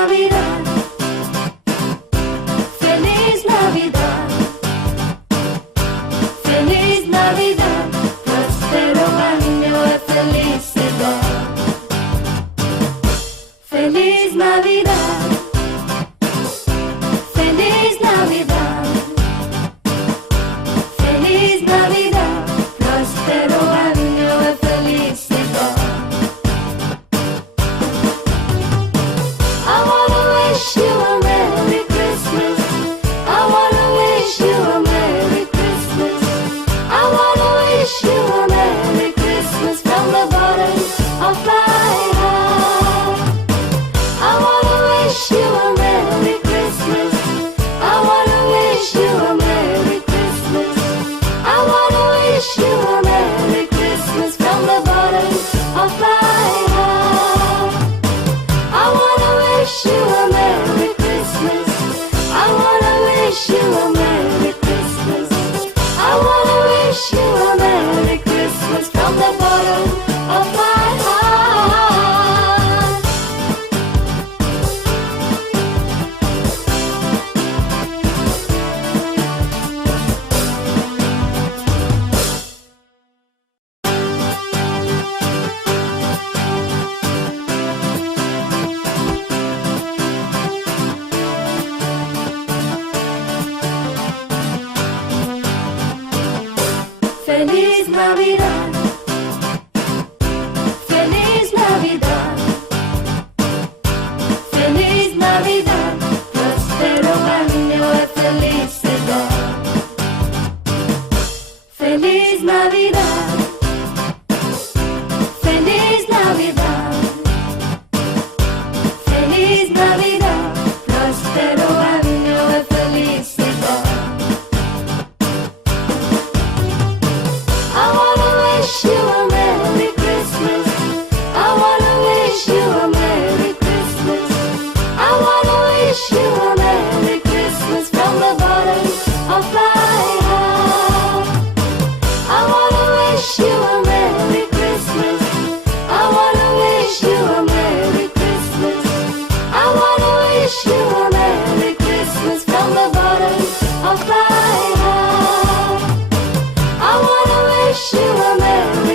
Navidad, feliz Navidad, feliz Navidad, próspero año de felicidad. Feliz Navidad, feliz Navidad, feliz Navidad, próspero año de felicidad. I wanna wish you a Merry Christmas. I wanna wish you a Merry Christmas. I wanna wish you a Merry Christmas from the bottom of my heart. I wanna wish you a Merry Christmas. I wanna wish you a Merry Christmas. I wanna wish you a Merry Christmas from the bottom of my heart. I wanna wish you a Merry Christmas. I wanna wish you a Merry Christmas. I wanna wish you a Merry Christmas from the bottom of my heart. Feliz Navidad, feliz Navidad, feliz Navidad, próspero año de felicidad. Feliz Navidad, feliz Navidad, feliz Navidad, próspero año de felicidad. I wanna wish you a Merry Christmas. I wanna wish you a Merry Christmas. I wanna wish you a Merry Christmas from the bottom of my heart. I wanna wish you a Merry Christmas. I wanna wish you a Merry Christmas. I wanna wish you a Merry Christmas from the bottom of my heart. I wanna wish you a Merry